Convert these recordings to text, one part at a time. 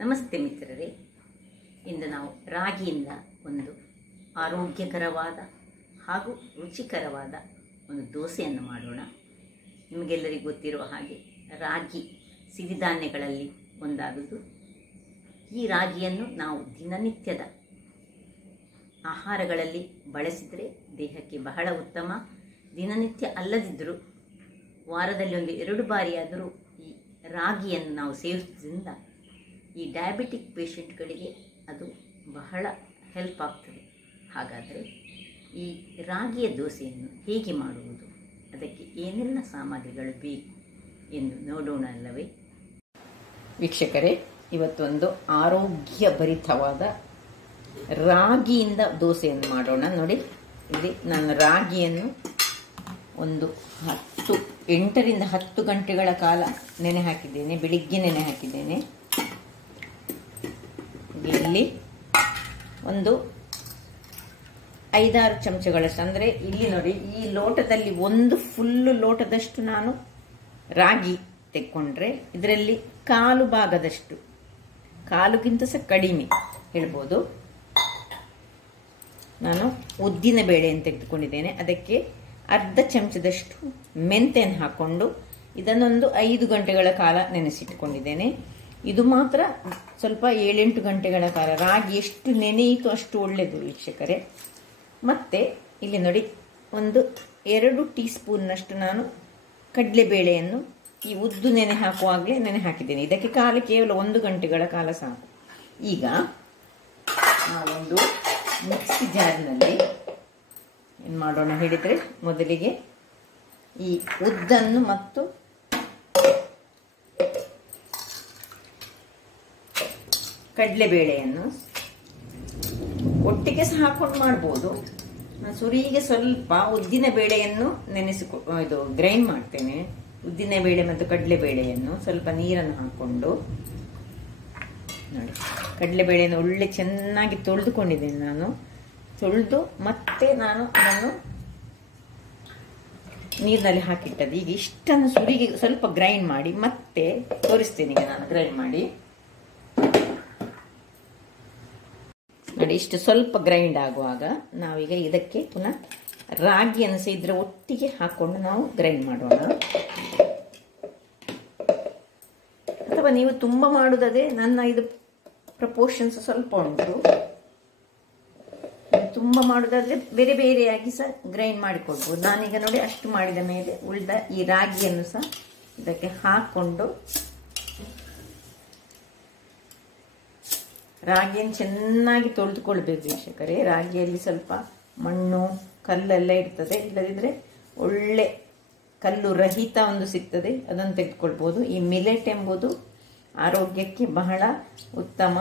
ನಮಸ್ತೆ ಮಿತ್ರರೇ, ಇಂದು ನಾವು ರಾಗಿಯಿಂದ ಒಂದು ಆರೋಗ್ಯಕರವಾದ ಹಾಗೂ ರುಚಿಕರವಾದ ಒಂದು ದೋಸೆಯನ್ನು ಮಾಡೋಣ. ನಿಮಗೆಲ್ಲರಿಗೂ ಗೊತ್ತಿರುವ ಹಾಗೆ ರಾಗಿ ಸಿರಿಧಾನ್ಯಗಳಲ್ಲಿ ಒಂದಾಗುವುದು. ಈ ರಾಗಿಯನ್ನು ನಾವು ದಿನನಿತ್ಯದ ಆಹಾರಗಳಲ್ಲಿ ಬಳಸಿದರೆ ದೇಹಕ್ಕೆ ಬಹಳ ಉತ್ತಮ. ದಿನನಿತ್ಯ ಅಲ್ಲದಿದ್ದರೂ ವಾರದಲ್ಲಿ ಒಂದು 2 ಬಾರಿಯಾದರೂ ಈ ರಾಗಿಯನ್ನು ನಾವು ಸೇವಿಸುವುದರಿಂದ ಈ ಡಯಾಬಿಟಿಕ್ ಪೇಷಂಟ್ಗಳಿಗೆ ಅದು ಬಹಳ ಹೆಲ್ಪ್ ಆಗ್ತದೆ. ಹಾಗಾದರೆ ಈ ರಾಗಿಯ ದೋಸೆಯನ್ನು ಹೇಗೆ ಮಾಡುವುದು, ಅದಕ್ಕೆ ಏನೆಲ್ಲ ಸಾಮಗ್ರಿಗಳು ಬೇಕು ಎಂದು ನೋಡೋಣ ಅಲ್ಲವೇ? ವೀಕ್ಷಕರೇ, ಇವತ್ತೊಂದು ಆರೋಗ್ಯಭರಿತವಾದ ರಾಗಿಯಿಂದ ದೋಸೆಯನ್ನು ಮಾಡೋಣ. ನೋಡಿ, ಇಲ್ಲಿ ನಾನು ರಾಗಿಯನ್ನು ಒಂದು 8 ರಿಂದ 10 ಗಂಟೆಗಳ ಕಾಲ ನೆನೆ ಹಾಕಿದ್ದೇನೆ. ಬೆಳಿಗ್ಗೆ ನೆನೆ ಹಾಕಿದ್ದೇನೆ. ಇಲ್ಲಿ ಒಂದು 5-6 ಚಮಚಗಳಷ್ಟು, ಅಂದರೆ ಇಲ್ಲಿ ನೋಡಿ, ಈ ಲೋಟದಲ್ಲಿ ಒಂದು ಫುಲ್ಲು ಲೋಟದಷ್ಟು ನಾನು ರಾಗಿ ತೆಕ್ಕೊಂಡ್ರೆ ಇದರಲ್ಲಿ ಕಾಲು ಭಾಗದಷ್ಟು, ಕಾಲುಗಿಂತ ಸಹ ಕಡಿಮೆ ಹೇಳ್ಬೋದು, ನಾನು ಉದ್ದಿನ ಬೇಳೆಯನ್ನು ತೆಗೆದುಕೊಂಡಿದ್ದೇನೆ. ಅದಕ್ಕೆ ಅರ್ಧ ಚಮಚದಷ್ಟು ಮೆಂತೆಯನ್ನು ಹಾಕೊಂಡು ಇದನ್ನೊಂದು 5 ಗಂಟೆಗಳ ಕಾಲ ನೆನೆಸಿಟ್ಟುಕೊಂಡಿದ್ದೇನೆ. ಇದು ಮಾತ್ರ ಸ್ವಲ್ಪ 7-8 ಗಂಟೆಗಳ ಕಾಲ. ರಾಗಿ ಎಷ್ಟು ನೆನೆಯಿತು ಅಷ್ಟು ಒಳ್ಳೆಯದು ವೀಕ್ಷಕರೇ. ಮತ್ತೆ ಇಲ್ಲಿ ನೋಡಿ, ಒಂದು 2 ಟೀ ಸ್ಪೂನ್ನಷ್ಟು ನಾನು ಕಡಲೆಬೇಳೆಯನ್ನು ಈ ಉದ್ದು ನೆನೆ ಹಾಕುವಾಗಲೇ ನೆನೆ ಹಾಕಿದ್ದೇನೆ. ಇದಕ್ಕೆ ಕೇವಲ 1 ಗಂಟೆಗಳ ಕಾಲ ಸಾಕು. ಈಗ ನಾವೊಂದು ಮಿಕ್ಸಿ ಜಾರಿನಲ್ಲಿ ಏನು ಮಾಡೋಣ ಹೇಳಿದರೆ, ಮೊದಲಿಗೆ ಈ ಉದ್ದನ್ನು ಮತ್ತು ಕಡಲೆಬೇಳೆಯನ್ನು ಒಟ್ಟಿಗೆ ಸಹ ಹಾಕೊಂಡು ಮಾಡ್ಬೋದು. ನಾನು ಸುರಿಗೆ ಸ್ವಲ್ಪ ಉದ್ದಿನ ಬೇಳೆಯನ್ನು ಇದು ಗ್ರೈಂಡ್ ಮಾಡ್ತೇನೆ. ಉದ್ದಿನ ಬೇಳೆ ಮತ್ತು ಕಡಲೆಬೇಳೆಯನ್ನು ಸ್ವಲ್ಪ ನೀರನ್ನು ಹಾಕೊಂಡು ನೋಡಿ, ಕಡಲೆಬೇಳೆಯನ್ನು ಒಳ್ಳೆ ಚೆನ್ನಾಗಿ ತೊಳೆದುಕೊಂಡಿದ್ದೇನೆ ನಾನು. ತೊಳೆದು ಮತ್ತೆ ನಾನು ಅದನ್ನು ನೀರಿನಲ್ಲಿ ಹಾಕಿಟ್ಟದ್ದು. ಈಗ ಇಷ್ಟನ್ನು ಸುರಿಗೆ ಸ್ವಲ್ಪ ಗ್ರೈಂಡ್ ಮಾಡಿ ಮತ್ತೆ ತೋರಿಸ್ತೇನೆ. ಈಗ ನಾನು ಗ್ರೈಂಡ್ ಮಾಡಿ ನೋಡಿ, ಇಷ್ಟು ಸ್ವಲ್ಪ ಗ್ರೈಂಡ್ ಆಗುವಾಗ ನಾವೀಗ ಇದಕ್ಕೆ ಪುನಃ ರಾಗಿಯನ್ನು ಸಹ ಇದರ ಒಟ್ಟಿಗೆ ಹಾಕೊಂಡು ನಾವು ಗ್ರೈಂಡ್ ಮಾಡೋಣ. ಅಥವಾ ನೀವು ತುಂಬ ಮಾಡುವುದಾದ್ರೆ, ನನ್ನ ಇದು ಪ್ರಪೋರ್ಷನ್ಸ್ ಸ್ವಲ್ಪ ಉಂಟು, ತುಂಬ ಮಾಡುವುದಾದ್ರೆ ಬೇರೆ ಬೇರೆಯಾಗಿ ಸಹ ಗ್ರೈಂಡ್ ಮಾಡಿಕೊಡ್ಬೋದು. ನಾನೀಗ ನೋಡಿ ಅಷ್ಟು ಮಾಡಿದ ಮೇಲೆ ಉಳಿದ ಈ ರಾಗಿಯನ್ನು ಸಹ ಇದಕ್ಕೆ ಹಾಕೊಂಡು ರಾಗಿಯನ್ನು ಚೆನ್ನಾಗಿ ತೊಳೆದುಕೊಳ್ಬೇಕು ವೀಕ್ಷಕರೇ. ರಾಗಿಯಲ್ಲಿ ಸ್ವಲ್ಪ ಮಣ್ಣು ಕಲ್ಲೆಲ್ಲ ಇರ್ತದೆ, ಇಲ್ಲದಿದ್ದರೆ ಒಳ್ಳೆ ಕಲ್ಲು ರಹಿತ ಒಂದು ಸಿಗ್ತದೆ, ಅದನ್ನು ತೆಗೆದುಕೊಳ್ಬೋದು. ಈ ಮಿಲೆಟ್ ಎಂಬುದು ಆರೋಗ್ಯಕ್ಕೆ ಬಹಳ ಉತ್ತಮ.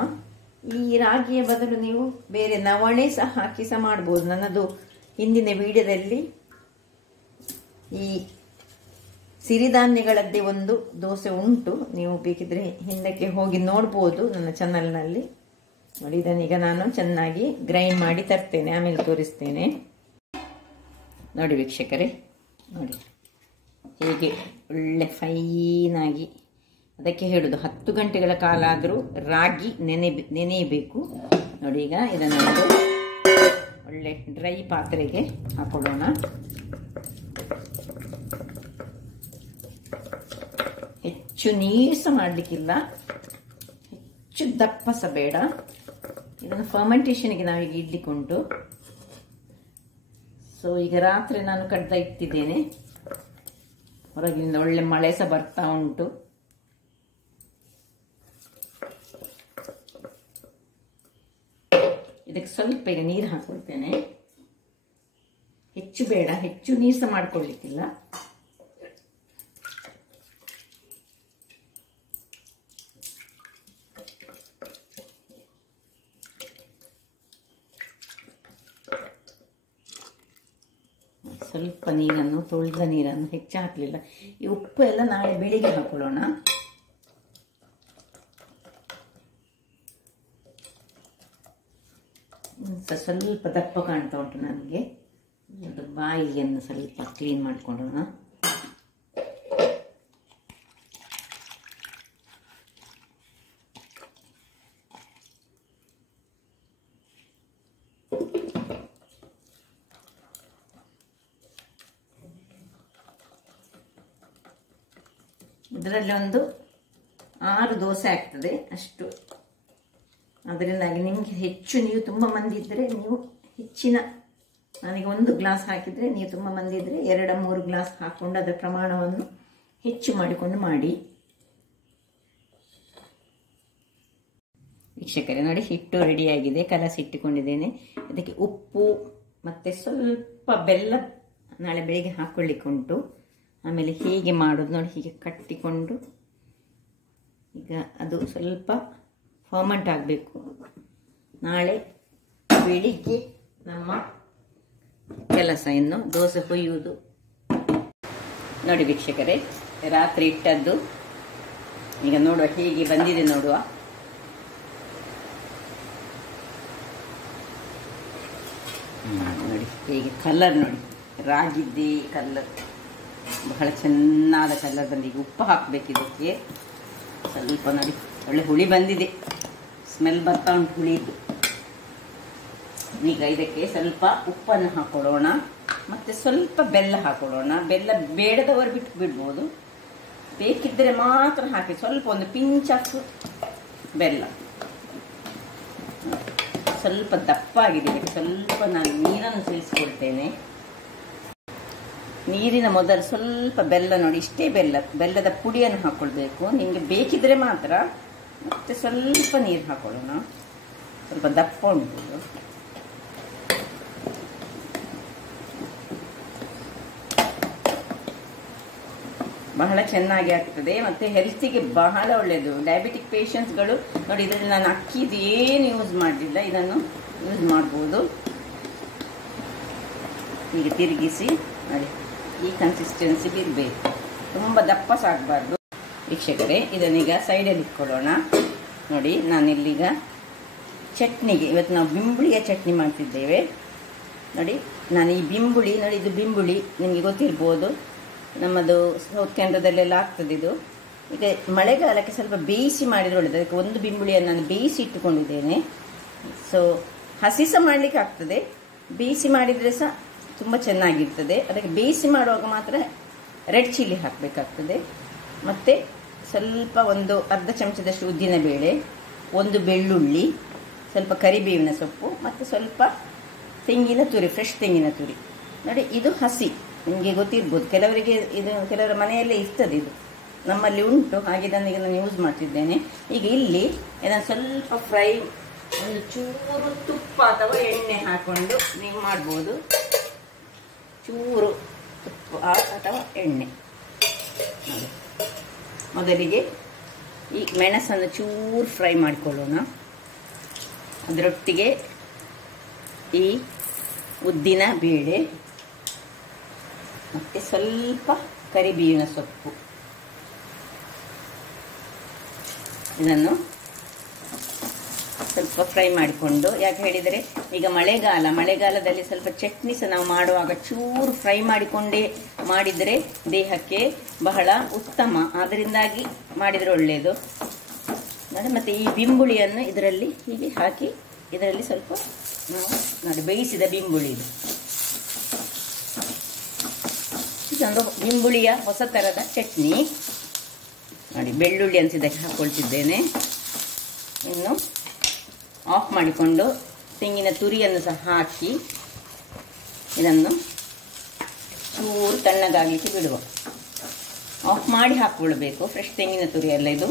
ಈ ರಾಗಿಯ ಬದಲು ನೀವು ಬೇರೆ ನವಣೆ ಸಹ ಹಾಕಿ ಸಹ ಮಾಡ್ಬೋದು. ನನ್ನದು ಹಿಂದಿನ ವಿಡಿಯೋದಲ್ಲಿ ಈ ಸಿರಿಧಾನ್ಯಗಳದ್ದೇ ಒಂದು ದೋಸೆ ಉಂಟು, ನೀವು ಬೇಕಿದ್ರೆ ಹಿಂದಕ್ಕೆ ಹೋಗಿ ನೋಡ್ಬೋದು ನನ್ನ ಚಾನಲ್ನಲ್ಲಿ. ನೋಡಿ, ಇದನ್ನೀಗ ನಾನು ಚೆನ್ನಾಗಿ ಗ್ರೈಂಡ್ ಮಾಡಿ ತರ್ತೇನೆ, ಆಮೇಲೆ ತೋರಿಸ್ತೇನೆ. ನೋಡಿ ವೀಕ್ಷಕರೇ, ನೋಡಿ ಹೇಗೆ ಒಳ್ಳೆ ಫೈನಾಗಿ. ಅದಕ್ಕೆ ಹೇಳುದು 10 ಗಂಟೆಗಳ ಕಾಲ ಆದರೂ ರಾಗಿ ನೆನೆಯಬೇಕು. ನೋಡಿ, ಈಗ ಇದನ್ನು ಒಳ್ಳೆ ಡ್ರೈ ಪಾತ್ರೆಗೆ ಹಾಕೊಳ್ಳೋಣ. ಹೆಚ್ಚು ನೀರು ಸಹ ಮಾಡಲಿಕ್ಕಿಲ್ಲ, ಹೆಚ್ಚು ದಪ್ಪ ಸಹ ಬೇಡ. ಇದನ್ನು ಫರ್ಮೆಂಟೇಷನ್ಗೆ ನಾವೀಗ ಇಡ್ಲಿಕ್ಕುಂಟು. ಸೊ ಈಗ ರಾತ್ರಿ ನಾನು ಕಡ್ದ ಇಟ್ಟಿದ್ದೇನೆ. ಹೊರಗಿನಿಂದ ಒಳ್ಳೆ ಮಳೆ ಸಹ ಬರ್ತಾ ಉಂಟು. ಇದಕ್ಕೆ ಸ್ವಲ್ಪ ಈಗ ನೀರು ಹಾಕೊಳ್ತೇನೆ. ಹೆಚ್ಚು ಬೇಡ, ಹೆಚ್ಚು ನೀರು ಸಹ ಮಾಡ್ಕೊಳ್ಳಿಕ್ಕಿಲ್ಲ. ಸ್ವಲ್ಪ ನೀರನ್ನು, ತೊಳೆದ ನೀರನ್ನು ಹೆಚ್ಚು ಹಾಕಲಿಲ್ಲ. ಈ ಉಪ್ಪು ಎಲ್ಲ ನಾಳೆ ಬೆಳಿಗ್ಗೆ ಹಾಕೊಳ್ಳೋಣ. ಸ್ವಲ್ಪ ದಪ್ಪ ಕಾಣ್ತಾ ಉಂಟು ನನಗೆ. ಬಾಯಿಯನ್ನು ಸ್ವಲ್ಪ ಕ್ಲೀನ್ ಮಾಡ್ಕೊಳ್ಳೋಣ. ಇದರಲ್ಲಿ ಒಂದು 6 ದೋಸೆ ಆಗ್ತದೆ ಅಷ್ಟು. ಅದರಿಂದಾಗಿ ನಿಮಗೆ ಹೆಚ್ಚು, ನೀವು ತುಂಬ ಮಂದಿ ಇದ್ದರೆ ನೀವು ಹೆಚ್ಚಿನ, ನನಗೆ 1 ಗ್ಲಾಸ್ ಹಾಕಿದರೆ, ನೀವು ತುಂಬ ಮಂದಿ ಇದ್ದರೆ 2-3 ಗ್ಲಾಸ್ ಹಾಕ್ಕೊಂಡು ಅದರ ಪ್ರಮಾಣವನ್ನು ಹೆಚ್ಚು ಮಾಡಿಕೊಂಡು ಮಾಡಿ. ವೀಕ್ಷಕರೇ ನೋಡಿ, ಹಿಟ್ಟು ರೆಡಿಯಾಗಿದೆ, ಕಲಸಿಟ್ಟುಕೊಂಡಿದ್ದೇನೆ. ಇದಕ್ಕೆ ಉಪ್ಪು ಮತ್ತು ಸ್ವಲ್ಪ ಬೆಲ್ಲ ನಾಳೆ ಬೆಳಿಗ್ಗೆ ಹಾಕ್ಕೊಳ್ಳಿಕ್ಕೆ ಉಂಟು. ಆಮೇಲೆ ಹೇಗೆ ಮಾಡೋದು ನೋಡಿ, ಹೀಗೆ ಕಟ್ಟಿಕೊಂಡು ಈಗ ಅದು ಸ್ವಲ್ಪ ಫರ್ಮೆಂಟ್ ಆಗಬೇಕು. ನಾಳೆ ಬೆಳಿಗ್ಗೆ ನಮ್ಮ ಕೆಲಸ ಇನ್ನು ದೋಸೆ ಹೊಯ್ಯುವುದು. ನೋಡಿ ವೀಕ್ಷಕರೇ, ರಾತ್ರಿ ಇಟ್ಟದ್ದು ಈಗ ನೋಡುವ ಹೇಗೆ ಬಂದಿದೆ ನೋಡುವ. ನೋಡಿ ಹೇಗೆ ಕಲರ್ ನೋಡಿ, ರಾಗಿದ್ದೇ ಕಲರ್, ಬಹಳ ಚೆನ್ನಾದ ಕಲರ್ ಬಂದಿದೆ. ಈಗ ಉಪ್ಪು ಹಾಕಬೇಕು ಇದಕ್ಕೆ ಸ್ವಲ್ಪ. ನೋಡಿ ಒಳ್ಳೆ ಹುಳಿ ಬಂದಿದೆ, ಸ್ಮೆಲ್ ಬರ್ತಾ ಉಂಟು ಹುಳಿದು. ಈಗ ಇದಕ್ಕೆ ಸ್ವಲ್ಪ ಉಪ್ಪನ್ನು ಹಾಕೊಳ್ಳೋಣ, ಮತ್ತೆ ಸ್ವಲ್ಪ ಬೆಲ್ಲ ಹಾಕೊಳ್ಳೋಣ. ಬೆಲ್ಲ ಬೇಡದವರು ಬಿಡ್ಬೋದು, ಬೇಕಿದ್ದರೆ ಮಾತ್ರ ಹಾಕಿ. ಸ್ವಲ್ಪ ಒಂದು ಪಿಂಚ್ ಆಫ್ ಬೆಲ್ಲ, ಸ್ವಲ್ಪ ದಪ್ಪಾಗಿದೆ. ಸ್ವಲ್ಪ ನಾನು ನೀರನ್ನು ಸೇರಿಸ್ಕೊಳ್ತೇನೆ. ನೀರಿನ ಮೊದಲು ಸ್ವಲ್ಪ ಬೆಲ್ಲ ನೋಡಿ, ಇಷ್ಟೇ ಬೆಲ್ಲದ ಪುಡಿಯನ್ನು ಹಾಕ್ಕೊಳ್ಬೇಕು. ನಿಮಗೆ ಬೇಕಿದ್ರೆ ಮಾತ್ರ. ಮತ್ತೆ ಸ್ವಲ್ಪ ನೀರು ಹಾಕೊಳ್ಳೋಣ, ಸ್ವಲ್ಪ ದಪ್ಪ ಉಂಟು. ಬಹಳ ಚೆನ್ನಾಗಿ ಆಗ್ತದೆ, ಮತ್ತೆ ಹೆಲ್ತಿಗೆ ಬಹಳ ಒಳ್ಳೆಯದು. ಡಯಾಬಿಟಿಕ್ ಪೇಷಂಟ್ಸ್ಗಳು ನೋಡಿ, ಇದರಲ್ಲಿ ನಾನು ಅಕ್ಕಿದು ಏನು ಯೂಸ್ ಮಾಡಲಿಲ್ಲ, ಇದನ್ನು ಯೂಸ್ ಮಾಡ್ಬೋದು. ಹೀಗೆ ತಿರುಗಿಸಿ ನೋಡಿ, ಈ ಕನ್ಸಿಸ್ಟೆನ್ಸಿಗೆ ಇರಬೇಕು, ತುಂಬ ದಪ್ಪ ಸಾಕಬಾರ್ದು. ವೀಕ್ಷಕರೇ, ಇದನ್ನೀಗ ಸೈಡಲ್ಲಿ ಇಟ್ಕೊಳ್ಳೋಣ. ನೋಡಿ ನಾನಿಲ್ಲೀಗ ಚಟ್ನಿಗೆ, ಇವತ್ತು ನಾವು ಬಿಂಬುಳಿಯ ಚಟ್ನಿ ಮಾಡ್ತಿದ್ದೇವೆ. ನೋಡಿ ನಾನು ಈ ಬಿಂಬುಳಿ, ನೋಡಿ ಇದು ಬಿಂಬುಳಿ ನಿಮಗೆ ಗೊತ್ತಿರ್ಬೋದು, ನಮ್ಮದು ಸೌತ್ ಕೇಂದ್ರದಲ್ಲೆಲ್ಲ ಆಗ್ತದೆ ಇದು. ಈಗ ಮಳೆಗಾಲಕ್ಕೆ ಸ್ವಲ್ಪ ಬೇಯಿಸಿ ಮಾಡಿದ್ರೆ ಒಳ್ಳೆಯದು. ಅದಕ್ಕೆ ಒಂದು ಬಿಂಬುಳಿಯನ್ನು ನಾನು ಬೇಯಿಸಿ ಇಟ್ಟುಕೊಂಡಿದ್ದೇನೆ. ಸೊ ಹಸಿ ಸಹ ಮಾಡಲಿಕ್ಕೆ ಆಗ್ತದೆ, ಬೇಯಿಸಿ ಮಾಡಿದರೆ ಸಹ ತುಂಬ ಚೆನ್ನಾಗಿರ್ತದೆ. ಅದಕ್ಕೆ ಬೇಯಿಸಿ ಮಾಡುವಾಗ ಮಾತ್ರ ರೆಡ್ ಚಿಲ್ಲಿ ಹಾಕಬೇಕಾಗ್ತದೆ. ಮತ್ತು ಸ್ವಲ್ಪ ಒಂದು ಅರ್ಧ ಚಮಚದಷ್ಟು ಉದ್ದಿನಬೇಳೆ, ಒಂದು ಬೆಳ್ಳುಳ್ಳಿ, ಸ್ವಲ್ಪ ಕರಿಬೇವಿನ ಸೊಪ್ಪು, ಮತ್ತು ಸ್ವಲ್ಪ ತೆಂಗಿನ ತುರಿ, ಫ್ರೆಶ್ ತೆಂಗಿನ ತುರಿ. ನೋಡಿ ಇದು ಹಸಿ, ನಿಮಗೆ ಗೊತ್ತಿರ್ಬೋದು, ಕೆಲವರಿಗೆ ಇದು ಕೆಲವರ ಮನೆಯಲ್ಲೇ ಇರ್ತದೆ, ಇದು ನಮ್ಮಲ್ಲಿ ಉಂಟು. ಹಾಗೆ ಇದನ್ನು ಈಗ ನಾನು ಯೂಸ್ ಮಾಡ್ತಿದ್ದೇನೆ. ಈಗ ಇಲ್ಲಿ ಇದನ್ನು ಸ್ವಲ್ಪ ಫ್ರೈ, ಒಂದು ಚೂರು ತುಪ್ಪ ಅಥವಾ ಎಣ್ಣೆ ಹಾಕ್ಕೊಂಡು ನೀವು ಮಾಡ್ಬೋದು. ಚೂರು ತುಪ್ಪ ಅಥವಾ ಎಣ್ಣೆ. ಮೊದಲಿಗೆ ಈ ಮೆಣಸನ್ನು ಚೂರು ಫ್ರೈ ಮಾಡಿಕೊಳ್ಳೋಣ. ಅದರೊಟ್ಟಿಗೆ ಈ ಉದ್ದಿನ ಬೇಳೆ ಮತ್ತು ಸ್ವಲ್ಪ ಕರಿಬೇವಿನ ಸೊಪ್ಪು, ಇದನ್ನು ಸ್ವಲ್ಪ ಫ್ರೈ ಮಾಡಿಕೊಂಡು, ಯಾಕೆ ಹೇಳಿದರೆ ಈಗ ಮಳೆಗಾಲದಲ್ಲಿ ಸ್ವಲ್ಪ ಚಟ್ನಿ ಸಹ ನಾವು ಮಾಡುವಾಗ ಚೂರು ಫ್ರೈ ಮಾಡಿಕೊಂಡೇ ಮಾಡಿದರೆ ದೇಹಕ್ಕೆ ಬಹಳ ಉತ್ತಮ. ಅದರಿಂದಾಗಿ ಮಾಡಿದರೆ ಒಳ್ಳೆಯದು ನೋಡಿ. ಮತ್ತು ಈ ಬಿಂಬುಳಿಯನ್ನು ಇದರಲ್ಲಿ ಹೀಗೆ ಹಾಕಿ, ಇದರಲ್ಲಿ ಸ್ವಲ್ಪ ನಾವು ನೋಡಿ ಬೇಯಿಸಿದ ಬಿಂಬುಳಿ ಇದು. ಇದೊಂದು ಬಿಂಬುಳಿಯ ಹೊಸ ಥರದ ಚಟ್ನಿ ನೋಡಿ. ಬೆಳ್ಳುಳ್ಳಿ ಅನಿಸಿದ್ದಕ್ಕೆ ಹಾಕ್ಕೊಳ್ತಿದ್ದೇನೆ. ಇನ್ನು ಆಫ್ ಮಾಡಿಕೊಂಡು ತೆಂಗಿನ ತುರಿಯನ್ನು ಸಹ ಹಾಕಿ ಇದನ್ನು ಚೂರು ತಣ್ಣಗಾಗಲಿಕ್ಕೆ ಬಿಡುವ. ಆಫ್ ಮಾಡಿ ಹಾಕ್ಕೊಳ್ಬೇಕು, ಫ್ರೆಶ್ ತೆಂಗಿನ ತುರಿ ಎಲ್ಲ ಇದು.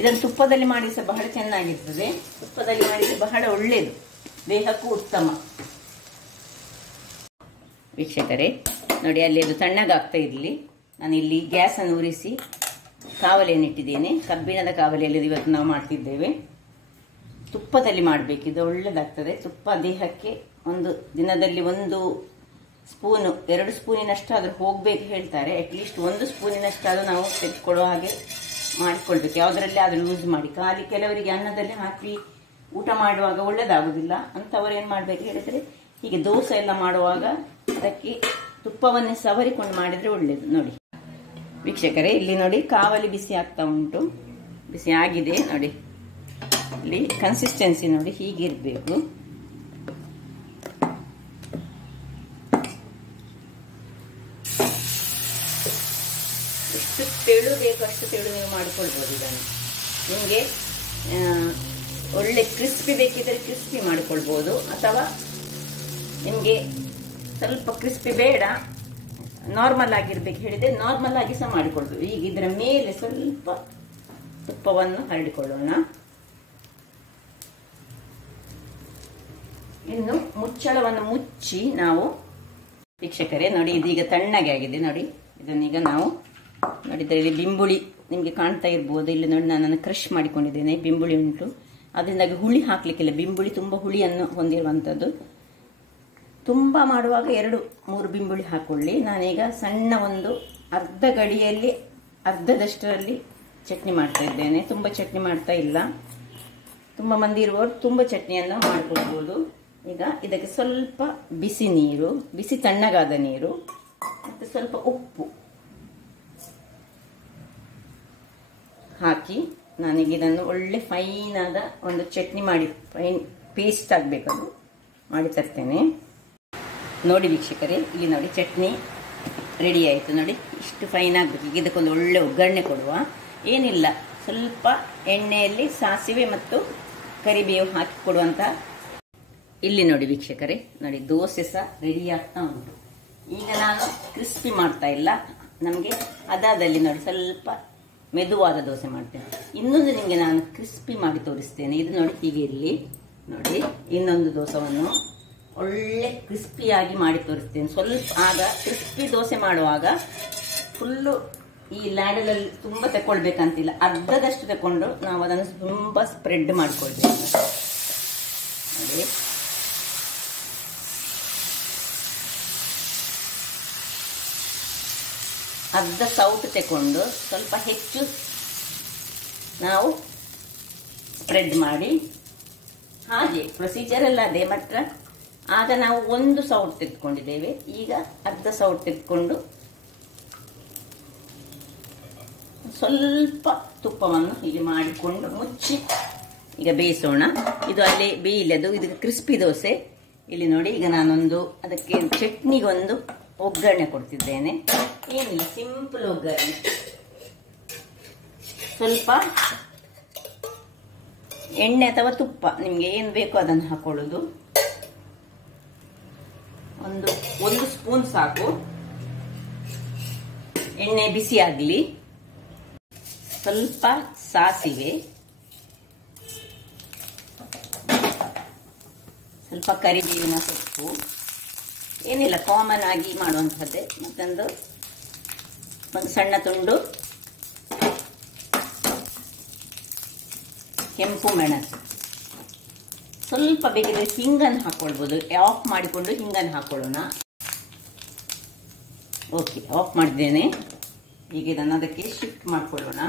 ಇದನ್ನು ತುಪ್ಪದಲ್ಲಿ ಮಾಡಿ ಸಹ ಬಹಳ ಚೆನ್ನಾಗಿರ್ತದೆ. ತುಪ್ಪದಲ್ಲಿ ಮಾಡಿದರೆ ಬಹಳ ಒಳ್ಳೆಯದು, ದೇಹಕ್ಕೂ ಉತ್ತಮ. ವೀಕ್ಷಕರೇ ನೋಡಿ, ಅಲ್ಲಿ ಅದು ತಣ್ಣಗಾಗ್ತಾ ಇರಲಿ. ನಾನಿಲ್ಲಿ ಗ್ಯಾಸನ್ನು ಉರಿಸಿ ಕಾವಲಿಯನ್ನು ಇಟ್ಟಿದ್ದೇನೆ. ಕಬ್ಬಿಣದ ಕಾವಲಿಯಲ್ಲಿ ಇವತ್ತು ನಾವು ಮಾಡ್ತಿದ್ದೇವೆ. ತುಪ್ಪದಲ್ಲಿ ಮಾಡಬೇಕು, ಇದು ಒಳ್ಳೆಯದಾಗ್ತದೆ. ತುಪ್ಪ ದೇಹಕ್ಕೆ ಒಂದು ದಿನದಲ್ಲಿ 1 ಸ್ಪೂನು 2 ಸ್ಪೂನಿನಷ್ಟಾದರೂ ಹೋಗಬೇಕು ಹೇಳ್ತಾರೆ. ಅಟ್ಲೀಸ್ಟ್ 1 ಸ್ಪೂನಿನಷ್ಟಾದರೂ ನಾವು ತೆಗೆದುಕೊಳ್ಳುವ ಹಾಗೆ ಮಾಡಿಕೊಳ್ಬೇಕು. ಯಾವುದರಲ್ಲಿ ಆದರೂ ಯೂಸ್ ಮಾಡಿ. ಖಾಲಿ ಕೆಲವರಿಗೆ ಅನ್ನದಲ್ಲಿ ಹಾಕಿ ಊಟ ಮಾಡುವಾಗ ಒಳ್ಳೆಯದಾಗುವುದಿಲ್ಲ. ಅಂಥವ್ರು ಏನು ಮಾಡಬೇಕು ಹೇಳಿದರೆ, ಹೀಗೆ ದೋಸೆ ಎಲ್ಲ ಮಾಡುವಾಗ ಅದಕ್ಕೆ ತುಪ್ಪವನ್ನೇ ಸವರಿಕೊಂಡು ಮಾಡಿದರೆ ಒಳ್ಳೆಯದು. ನೋಡಿ ವೀಕ್ಷಕರೇ, ಇಲ್ಲಿ ನೋಡಿ ಕಾವಲಿ ಬಿಸಿ ಆಗ್ತಾ ಉಂಟು, ಬಿಸಿ ಆಗಿದೆ ನೋಡಿ. ಇಲ್ಲಿ ಕನ್ಸಿಸ್ಟೆನ್ಸಿ ನೋಡಿ ಹೀಗಿರಬೇಕು. ಎಷ್ಟು ಮಾಡ್ಕೊಳ್ಬೋದು. ಇದನ್ನು ನಿಮಗೆ ಒಳ್ಳೆ ಕ್ರಿಸ್ಪಿ ಬೇಕಿದ್ರೆ ಕ್ರಿಸ್ಪಿ ಮಾಡಿಕೊಳ್ಬೋದು, ಅಥವಾ ನಿಮಗೆ ಸ್ವಲ್ಪ ಕ್ರಿಸ್ಪಿ ಬೇಡ ನಾರ್ಮಲ್ ಆಗಿರ್ಬೇಕು ಹೇಳಿದ್ರೆ ನಾರ್ಮಲ್ ಆಗಿ ಸಹ ಮಾಡಿಕೊಳ್ಬೋದು. ಈಗ ಇದರ ಮೇಲೆ ಸ್ವಲ್ಪ ತುಪ್ಪವನ್ನು ಹರಡಿಕೊಳ್ಳೋಣ. ಇನ್ನು ಮುಚ್ಚಳವನ್ನು ಮುಚ್ಚಿ ನಾವು ವೀಕ್ಷಕರೇ ನೋಡಿ, ಇದೀಗ ತಣ್ಣಗೆ ಆಗಿದೆ ನೋಡಿ. ಇದನ್ನೀಗ ನಾವು ನೋಡಿದ್ರೆ ಇಲ್ಲಿ ಬಿಂಬುಳಿ ನಿಮಗೆ ಕಾಣ್ತಾ ಇರ್ಬೋದು. ಇಲ್ಲಿ ನೋಡಿ ನಾನು ಕ್ರಶ್ ಮಾಡಿಕೊಂಡಿದ್ದೇನೆ, ಬಿಂಬುಳಿ ಉಂಟು. ಅದರಿಂದಾಗಿ ಹುಳಿ ಹಾಕ್ಲಿಕ್ಕಿಲ್ಲ, ಬಿಂಬುಳಿ ತುಂಬಾ ಹುಳಿಯನ್ನು ಹೊಂದಿರುವಂಥದ್ದು. ತುಂಬ ಮಾಡುವಾಗ 2-3 ಬಿಂಬುಳಿ ಹಾಕೊಳ್ಳಿ. ನಾನೀಗ ಸಣ್ಣ ಒಂದು ಅರ್ಧ ಗಡಿಯಲ್ಲಿ ಅರ್ಧದಷ್ಟರಲ್ಲಿ ಚಟ್ನಿ ಮಾಡ್ತಾ ಇದ್ದೇನೆ. ತುಂಬ ಚಟ್ನಿ ಮಾಡ್ತಾ ಇಲ್ಲ. ತುಂಬ ಮಂದಿ ಇರುವವರು ತುಂಬ ಚಟ್ನಿಯನ್ನು ಮಾಡ್ಕೊಳ್ಬೋದು. ಈಗ ಇದಕ್ಕೆ ಸ್ವಲ್ಪ ಬಿಸಿ ನೀರು, ಬಿಸಿ ತಣ್ಣಗಾದ ನೀರು ಮತ್ತು ಸ್ವಲ್ಪ ಉಪ್ಪು ಹಾಕಿ ನಾನೀಗ ಇದನ್ನು ಒಳ್ಳೆ ಫೈನ್ ಆದ ಒಂದು ಚಟ್ನಿ ಮಾಡಿ, ಫೈನ್ ಪೇಸ್ಟ್ ಆಗಬೇಕದು ಮಾಡಿ ತರ್ತೇನೆ. ನೋಡಿ ವೀಕ್ಷಕರೇ, ಇಲ್ಲಿ ನೋಡಿ ಚಟ್ನಿ ರೆಡಿ ಆಯಿತು ನೋಡಿ. ಇಷ್ಟು ಫೈನ್ ಆಗಬೇಕು. ಈಗ ಇದಕ್ಕೊಂದು ಒಳ್ಳೆ ಒಗ್ಗರಣೆ ಕೊಡುವ. ಏನಿಲ್ಲ, ಸ್ವಲ್ಪ ಎಣ್ಣೆಯಲ್ಲಿ ಸಾಸಿವೆ ಮತ್ತು ಕರಿಬೇವು ಹಾಕಿ ಕೊಡುವಂತ. ಇಲ್ಲಿ ನೋಡಿ ವೀಕ್ಷಕರೇ, ನೋಡಿ ದೋಸೆ ಸಹ ರೆಡಿ ಆಗ್ತಾ ಉಂಟು. ಈಗ ನಾನು ಕ್ರಿಸ್ಪಿ ಮಾಡ್ತಾ ಇಲ್ಲ, ನಮಗೆ ಅದಾದಲ್ಲಿ ನೋಡಿ ಸ್ವಲ್ಪ ಮೆದುವಾದ ದೋಸೆ ಮಾಡ್ತೇನೆ. ಇನ್ನೊಂದು ನಿಮಗೆ ನಾನು ಕ್ರಿಸ್ಪಿ ಮಾಡಿ ತೋರಿಸ್ತೇನೆ. ಇದು ನೋಡಿ ಹೀಗೆ ಇರಲಿ ನೋಡಿ. ಇನ್ನೊಂದು ದೋಸೆಯನ್ನು ಒಳ್ಳೆ ಕ್ರಿಸ್ಪಿಯಾಗಿ ಮಾಡಿ ತೋರಿಸ್ತೇನೆ. ಸ್ವಲ್ಪ ಆಗ ಕ್ರಿಸ್ಪಿ ದೋಸೆ ಮಾಡುವಾಗ ಫುಲ್ಲು ಈ ಲ್ಯಾಡಲಲ್ಲಿ ತುಂಬ ತಗೊಳ್ಬೇಕಂತಿಲ್ಲ, ಅರ್ಧದಷ್ಟು ತಗೊಂಡು ನಾವು ಅದನ್ನು ತುಂಬ ಸ್ಪ್ರೆಡ್ ಮಾಡ್ಕೊಳ್ಬೇಕು ನೋಡಿ. ಅರ್ಧ ಸೌಟು ತಗೊಂಡು ಸ್ವಲ್ಪ ಹೆಚ್ಚು ನಾವು ಸ್ಪ್ರೆಡ್ ಮಾಡಿ, ಹಾಗೆ ಪ್ರೊಸೀಜರ್ ಎಲ್ಲ ಅದೇ. ಮಾತ್ರ ಆಗ ನಾವು 1 ಸೌಟ್ ತೆಗೆದುಕೊಂಡಿದ್ದೇವೆ, ಈಗ ಅರ್ಧ ಸೌಟ್ ತೆಗೆದುಕೊಂಡು ಸ್ವಲ್ಪ ತುಪ್ಪವನ್ನು ಹೀಗೆ ಮಾಡಿಕೊಂಡು ಮುಚ್ಚಿ ಈಗ ಬೇಯಿಸೋಣ. ಇದು ಅಲ್ಲೇ ಬೇಯಿಲ್ಲದು, ಇದು ಕ್ರಿಸ್ಪಿ ದೋಸೆ. ಇಲ್ಲಿ ನೋಡಿ, ಈಗ ನಾನೊಂದು ಅದಕ್ಕೆ ಚಟ್ನಿಗೊಂದು ಒಗ್ಗರಣೆ ಕೊಡ್ತಿದ್ದೇನೆ. ಏನಿಲ್ಲ, ಸಿಂಪಲ್ ಒಗ್ಗರಣೆ. ಸ್ವಲ್ಪ ಎಣ್ಣೆ ಅಥವಾ ತುಪ್ಪ ನಿಮ್ಗೆ ಏನು ಬೇಕೋ ಅದನ್ನು ಹಾಕೊಳ್ಳೋದು. ಒಂದು ಸ್ಪೂನ್ ಸಾಕು. ಎಣ್ಣೆ ಬಿಸಿ ಆಗಲಿ. ಸ್ವಲ್ಪ ಸಾಸಿವೆ, ಸ್ವಲ್ಪ ಕರಿಬೇವಿನ ಸೊಪ್ಪು, ಏನಿಲ್ಲ ಕಾಮನ್ ಆಗಿ ಮಾಡುವಂಥದ್ದೇ. ಮತ್ತೊಂದು ಸಣ್ಣ ತುಂಡು ಕೆಂಪು ಮೆಣಸು, ಸ್ವಲ್ಪ ಬೇಕಿದ್ರೆ ಹಿಂಗನ್ನು ಹಾಕೊಳ್ಬೋದು. ಆಫ್ ಮಾಡಿಕೊಂಡು ಹಿಂಗನ್ನು ಹಾಕೊಳ್ಳೋಣ. ಓಕೆ, ಆಫ್ ಮಾಡಿದ್ದೇನೆ. ಈಗ ಇದನ್ನು ಅದಕ್ಕೆ ಶಿಫ್ಟ್ ಮಾಡಿಕೊಳ್ಳೋಣ.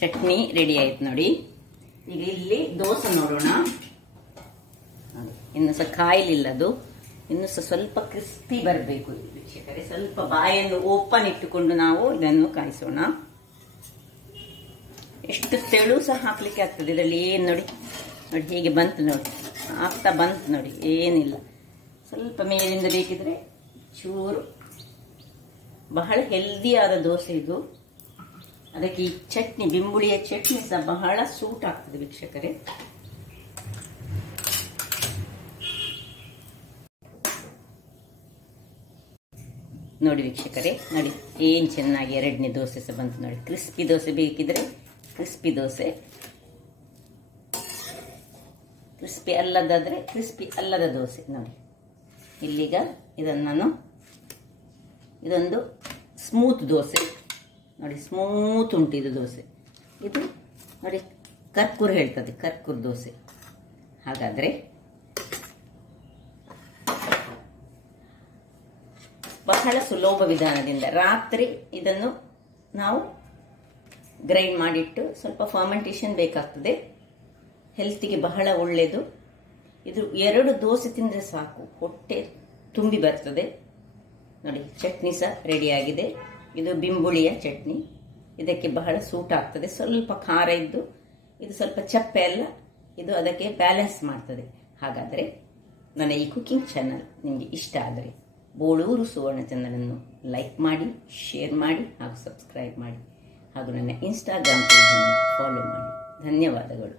ಚಟ್ನಿ ರೆಡಿ ಆಯ್ತು ನೋಡಿ. ಈಗ ಇಲ್ಲಿ ದೋಸೆ ನೋಡೋಣ. ಇನ್ನು ಸಹ ಕಾಯಿಲಿಲ್ಲದು, ಇನ್ನು ಸಹ ಸ್ವಲ್ಪ ಕ್ರಿಸ್ಪಿ ಬರಬೇಕು ವೀಕ್ಷಕರೇ. ಸ್ವಲ್ಪ ಬಾಯನ್ನು ಓಪನ್ ಇಟ್ಟುಕೊಂಡು ನಾವು ಇದನ್ನು ಕಾಯಿಸೋಣ. ಎಷ್ಟು ತೆಳು ಸಹ ಹಾಕ್ಲಿಕ್ಕೆ ಆಗ್ತದೆ ಇದರಲ್ಲಿ. ಏನು ನೋಡಿ ನೋಡಿ ಹೇಗೆ ಬಂತು ನೋಡಿ, ಆಗ್ತಾ ಬಂತು ನೋಡಿ. ಏನಿಲ್ಲ, ಸ್ವಲ್ಪ ಮೇಲಿಂದ ಬೇಕಿದ್ರೆ ಚೂರು. ಬಹಳ ಹೆಲ್ದಿಯಾದ ದೋಸೆ ಇದು. ಅದಕ್ಕೆ ಈ ಚಟ್ನಿ, ಬಿಂಬುಳಿಯ ಚಟ್ನಿ ಸಹ ಬಹಳ ಸೂಟ್ ಆಗ್ತದೆ ವೀಕ್ಷಕರೇ. ನೋಡಿ ವೀಕ್ಷಕರೇ, ನೋಡಿ ಏನ್ ಚೆನ್ನಾಗಿ 2ನೇ ದೋಸೆ ಸಹ ಬಂತು ನೋಡಿ. ಕ್ರಿಸ್ಪಿ ದೋಸೆ ಬೇಕಿದ್ರೆ ಕ್ರಿಸ್ಪಿ ದೋಸೆ, ಕ್ರಿಸ್ಪಿ ಅಲ್ಲದಾದ್ರೆ ಕ್ರಿಸ್ಪಿ ಅಲ್ಲದ ದೋಸೆ ನೋಡಿ. ಇಲ್ಲಿಗ ಇದನ್ನು ನಾನು, ಇದೊಂದು ಸ್ಮೂತ್ ದೋಸೆ ನೋಡಿ, ಸ್ಮೂತ್ ಉಂಟು ಇದು ದೋಸೆ. ಇದು ನೋಡಿ ಕರ್ಕೂರ್ ಹೇಳ್ತದೆ, ಕರ್ಕೂರ್ ದೋಸೆ. ಹಾಗಾದ್ರೆ ಬಹಳ ಸುಲಭ ವಿಧಾನದಿಂದ ರಾತ್ರಿ ಇದನ್ನು ನಾವು ಗ್ರೈಂಡ್ ಮಾಡಿಟ್ಟು, ಸ್ವಲ್ಪ ಫರ್ಮೆಂಟೇಷನ್ ಬೇಕಾಗ್ತದೆ, ಹೆಲ್ತಿಗೆ ಬಹಳ ಒಳ್ಳೆಯದು. ಇದು 2 ದೋಸೆ ತಿಂದರೆ ಸಾಕು, ಹೊಟ್ಟೆ ತುಂಬಿ ಬರ್ತದೆ. ನೋಡಿ, ಚಟ್ನಿ ಸಹ ರೆಡಿಯಾಗಿದೆ. ಇದು ಬಿಂಬುಳಿಯ ಚಟ್ನಿ, ಇದಕ್ಕೆ ಬಹಳ ಸೂಟ್ ಆಗ್ತದೆ. ಸ್ವಲ್ಪ ಖಾರ ಇದ್ದು ಇದು ಸ್ವಲ್ಪ ಚಪ್ಪೆ ಅಲ್ಲ, ಇದು ಅದಕ್ಕೆ ಬ್ಯಾಲೆನ್ಸ್ ಮಾಡ್ತದೆ. ಹಾಗಾದರೆ ನನ್ನ ಈ ಕುಕಿಂಗ್ ಚಾನಲ್ ನಿಮಗೆ ಇಷ್ಟ ಆದರೆ ಬೋಳೂರು ಸುವರ್ಣ ಚಾನಲನ್ನು ಲೈಕ್ ಮಾಡಿ, ಶೇರ್ ಮಾಡಿ ಹಾಗೂ ಸಬ್ಸ್ಕ್ರೈಬ್ ಮಾಡಿ ಹಾಗೂ ನನ್ನ ಇನ್ಸ್ಟಾಗ್ರಾಮ್ ಪೇಜನ್ನು ಫಾಲೋ ಮಾಡಿ. ಧನ್ಯವಾದಗಳು.